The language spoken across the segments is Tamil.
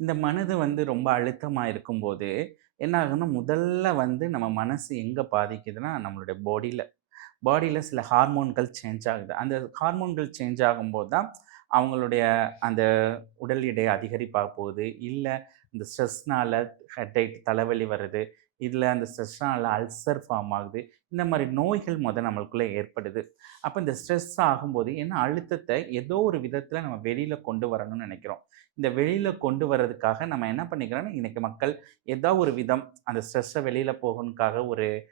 இந்த மனது வந்து ரொம்ப அழுத்தமா இருக்கும்போது, என்ன ஆகும்னா, முதல்ல வந்து நம்ம மனசு எங்க பாதிக்குதுன்னா, நம்மளுடைய பாடியில சில ஹார்மோன்கள் சேஞ்ச் ஆகுது. அந்த ஹார்மோன்கள் சேஞ்ச் ஆகும்போது தான், அவங்களுடைய அந்த உடல் எடை அதிகரிப்பா போகுது. இல்ல இந்த ஸ்ட்ரெஸ்னால ஹெட்டேக் தலைவலி வருது. இல்ல அந்த ஸ்ட்ரெஸ்னால அல்சர் ஃபார்ம் ஆகுது. இந்த மாரி நோய்கள் நம்மளுக்குள்ள ஏற்படுது. அப்ப இந்த ஸ்ட்ரெஸ் ஆகும்போது என்ன அழுத்தத்த ஏதோ ஒரு விதத்தில நம்ம வெளியில கொண்டு வரணும்னு நெனைக்கிறோம். இந்த வெளியில கொண்டு வரதுக்காக நம்ம என்ன பண்ணிக்கிறோம்னா, இன்னைக்கு மக்கள் ஏதோ ஒரு விதம் அந்த ஸ்ட்ரெஸ்ஸ வெளியில போகணுக்காக ஒரு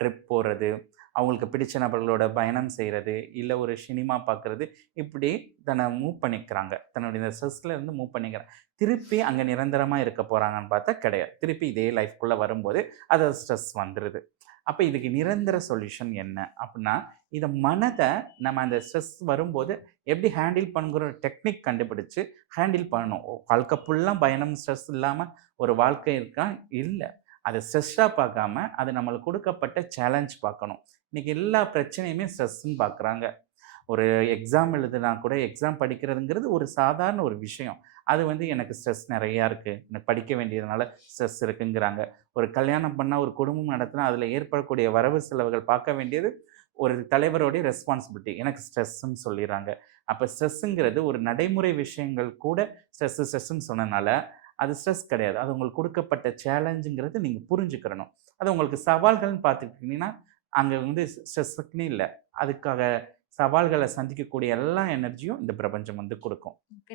ட்ரிப் போறது, அவங்களுக்கு பிடிச்ச நபர்களோட பயணம் செய்றது, இல்ல ஒரு சினிமா பார்க்குறது, இப்படி தன்னை மூவ் பண்ணிக்கிறாங்க. தன்னுடைய இந்த ஸ்ட்ரெஸ்ல இருந்து மூவ் பண்ணிக்கிறாங்க. திருப்பி அங்க நிரந்தரமா இருக்க போறாங்கன்னு பார்த்தா கிடையாது. திருப்பி இதே லைஃப்குள்ள வரும்போது, அது ஸ்ட்ரெஸ் வந்துருது. அப்ப இதுக்கு நிரந்தர சொல்யூஷன் என்ன? அப்டின்னா, இத மனத நம்ம அந்த ஸ்ட்ரெஸ் வரும்போது எப்படி ஹேண்டில் பண்ணுங்கிற ஒரு டெக்னிக் கண்டுபிடிச்சு ஹேண்டில் பண்ணணும். வாழ்க்கை ஃபுல்லா பயணம், ஸ்ட்ரெஸ் இல்லாம ஒரு வாழ்க்கை இருக்கா? இல்ல. அத ஸ்ட்ரெஸ்ஸா பார்க்காம, அது நம்மளுக்கு குடுக்கப்பட்ட சேலஞ்ச் பார்க்கணும். இன்னைக்கு எல்லா பிரச்சனையுமே ஸ்ட்ரெஸ்ன்னு பார்க்குறாங்க. ஒரு எக்ஸாம் எழுதுனா கூட எக்ஸாம் படிக்கிறதுங்கிறது ஒரு சாதாரண ஒரு விஷயம். அது வந்து எனக்கு ஸ்ட்ரெஸ் நெறையா இருக்கு. எனக்கு படிக்க வேண்டியதுனால ஸ்ட்ரெஸ் இருக்குங்கிறாங்க. ஒரு கல்யாணம் பண்ணா, ஒரு குடும்பம் நடத்தினா, அதில ஏற்படக்கூடிய வரவு செலவுகள் பார்க்க வேண்டியது ஒரு தலைவருடைய ரெஸ்பான்சிபிலிட்டி. எனக்கு ஸ்ட்ரெஸ்ன்னு சொல்லிர்றாங்க. அப்ப ஸ்ட்ரெஸ்ஸுங்கிறது ஒரு நடைமுறை விஷயங்கள் கூட ஸ்ட்ரெஸ்ன்னு சொன்னனால, அது ஸ்ட்ரெஸ் கிடையாது. அது உங்களுக்கு குடுக்கப்பட்ட சேலஞ்சுங்கிறது நீங்க புரிஞ்சுக்கிறணும். அது உங்களுக்கு சவால்கள்னு பார்த்துக்கிட்டீங்கன்னா, அங்க வந்து ஸ்ட்ரெஸ்ஸுக்குன்னு இல்ல. அதுக்காக சவால்கள சந்திக்கக்கூடிய எல்லா எனர்ஜியும் இந்த பிரபஞ்சம் வந்து குடுக்கும். ஓகே.